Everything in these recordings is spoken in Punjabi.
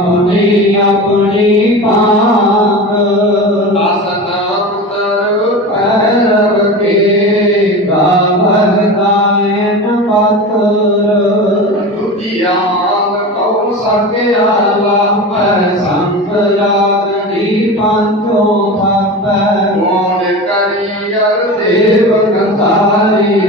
अपने अपने पाक आसन उतर पैर रखे काबर कायन पत्र दुखियान कौ सके आला पर संत रागणी पंथों थप मोन करियर देव कथारी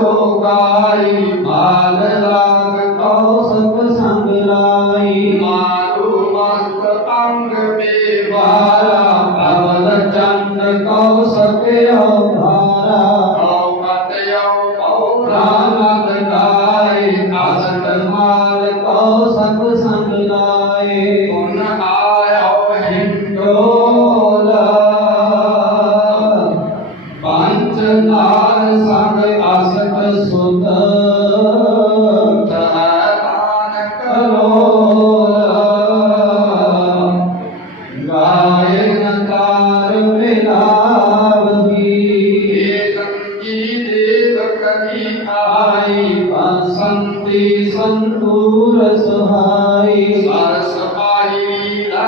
ਪਾਛੋ ਗਾਈ ਮਾਲ ਲਾਗ ਕਉ ਸਭ ਸੰਗ ਲਾਈ। ਮਾਰੂ ਮਸਤ ਅੰਗ ਮੇ ਵਾਰਾ ਪਵਨ ਚੰਦ ਕਉ ਸਕਿਓ ਭਾਰਾ ਕਉ ਕਤਯਉ ਕਉ ਰਾਮਦ ਗਾਏ ਅਸਤ ਮਾਲ ਕਉ ਸਭ ਸੰਗ ਲਾਏ। ਗੁਣ ਆਇਓ ਕਰੀ ਆਈ ਬਾਸੰਤੀ ਸੰਤੂਰ ਸੁਹਾਈ